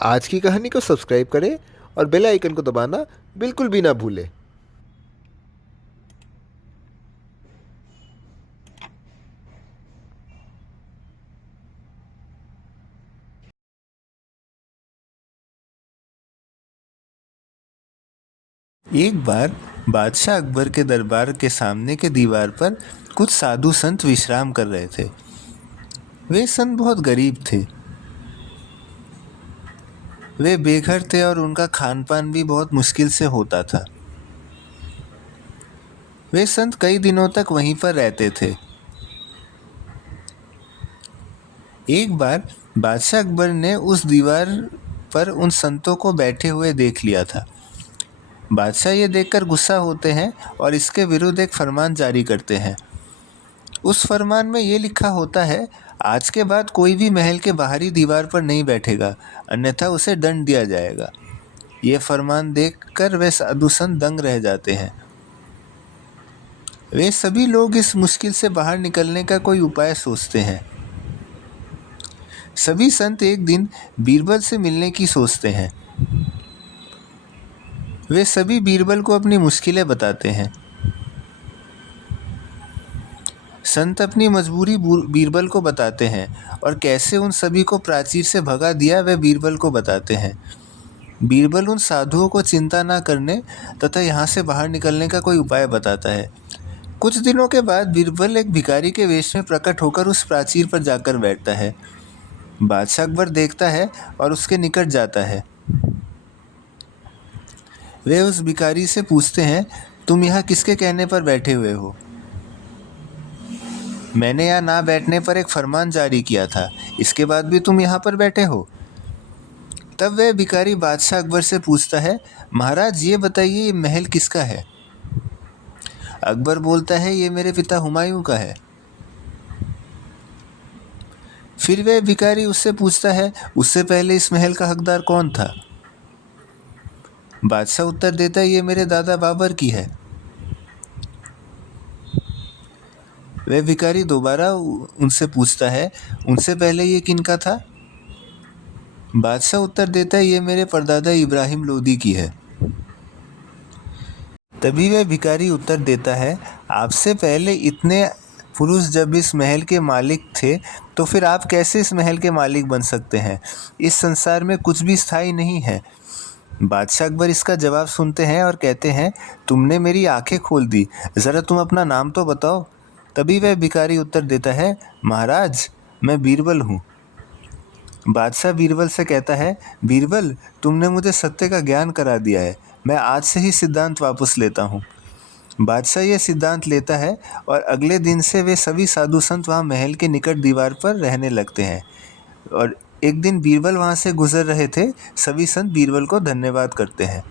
आज की कहानी को सब्सक्राइब करें और बेल आइकन को दबाना बिल्कुल भी ना भूलें। एक बार बादशाह अकबर के दरबार के सामने के दीवार पर कुछ साधु संत विश्राम कर रहे थे। वे संत बहुत गरीब थे। वे बेघर थे और उनका खान पान भी बहुत मुश्किल से होता था। वे संत कई दिनों तक वहीं पर रहते थे। एक बार बादशाह अकबर ने उस दीवार पर उन संतों को बैठे हुए देख लिया था। बादशाह ये देखकर गुस्सा होते हैं और इसके विरुद्ध एक फरमान जारी करते हैं। उस फरमान में ये लिखा होता है, आज के बाद कोई भी महल के बाहरी दीवार पर नहीं बैठेगा, अन्यथा उसे दंड दिया जाएगा। ये फरमान देखकर वे साधु संत दंग रह जाते हैं। वे सभी लोग इस मुश्किल से बाहर निकलने का कोई उपाय सोचते हैं। सभी संत एक दिन बीरबल से मिलने की सोचते हैं। वे सभी बीरबल को अपनी मुश्किलें बताते हैं। संत अपनी मजबूरी बीरबल को बताते हैं और कैसे उन सभी को प्राचीर से भगा दिया वे बीरबल को बताते हैं। बीरबल उन साधुओं को चिंता ना करने तथा यहाँ से बाहर निकलने का कोई उपाय बताता है। कुछ दिनों के बाद बीरबल एक भिखारी के वेश में प्रकट होकर उस प्राचीर पर जाकर बैठता है। बादशाह अकबर देखता है और उसके निकट जाता है। वे उस भिखारी से पूछते हैं, तुम यहाँ किसके कहने पर बैठे हुए हो? मैंने यहाँ ना बैठने पर एक फरमान जारी किया था, इसके बाद भी तुम यहाँ पर बैठे हो? तब वह भिखारी बादशाह अकबर से पूछता है, महाराज ये बताइए ये महल किसका है? अकबर बोलता है, ये मेरे पिता हुमायूं का है। फिर वह भिखारी उससे पूछता है, उससे पहले इस महल का हकदार कौन था? बादशाह उत्तर देता है, ये मेरे दादा बाबर की है। वह भिखारी दोबारा उनसे पूछता है, उनसे पहले ये किनका था? बादशाह उत्तर देता है, ये मेरे परदादा इब्राहिम लोदी की है। तभी वह भिखारी उत्तर देता है, आपसे पहले इतने पुरुष जब इस महल के मालिक थे तो फिर आप कैसे इस महल के मालिक बन सकते हैं? इस संसार में कुछ भी स्थायी नहीं है। बादशाह अकबर इसका जवाब सुनते हैं और कहते हैं, तुमने मेरी आंखें खोल दी, ज़रा तुम अपना नाम तो बताओ। तभी वह भिखारी उत्तर देता है, महाराज मैं बीरबल हूँ। बादशाह बीरबल से कहता है, बीरबल तुमने मुझे सत्य का ज्ञान करा दिया है, मैं आज से ही सिद्धांत वापस लेता हूँ। बादशाह ये सिद्धांत लेता है और अगले दिन से वे सभी साधु संत वहाँ महल के निकट दीवार पर रहने लगते हैं। और एक दिन बीरबल वहाँ से गुजर रहे थे, सभी संत बीरबल को धन्यवाद करते हैं।